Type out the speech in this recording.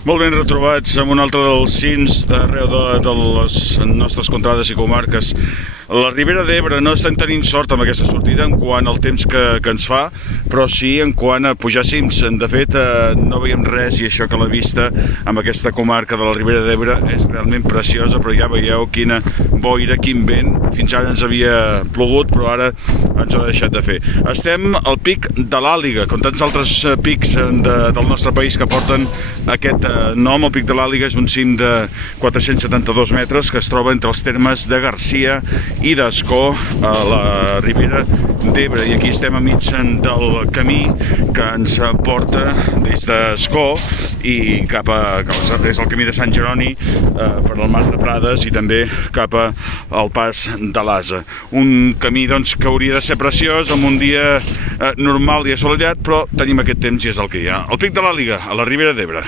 Molt ben retrobats amb un altre dels cims d'arreu de les nostres contrades i comarques. La Ribera d'Ebre no estem tenint sort amb aquesta sortida en quant al temps que ens fa, però sí en quant a pujar cims. De fet, no veiem res i això que la vista amb aquesta comarca de la Ribera d'Ebre és realment preciosa, però ja veieu quina boira, quin vent. Fins ara ens havia plogut, però ara ens ho ha deixat de fer. Estem al pic de l'Àliga, com tants altres pics del nostre país que porten aquest nom. El pic de l'Àliga és un cim de 472 metres que es troba entre els termes de Garcia i d'Ascó a la Ribera d'Ebre, i aquí estem a mig del camí que ens porta des d'Ascó i cap a és el camí de Sant Jeroni per al Mas de Prades i també cap al pas de l'Asa. Un camí doncs que hauria de ser preciós amb un dia normal i assolellat, però tenim aquest temps i és el que hi ha. El pic de l'Àliga, a la Ribera d'Ebre.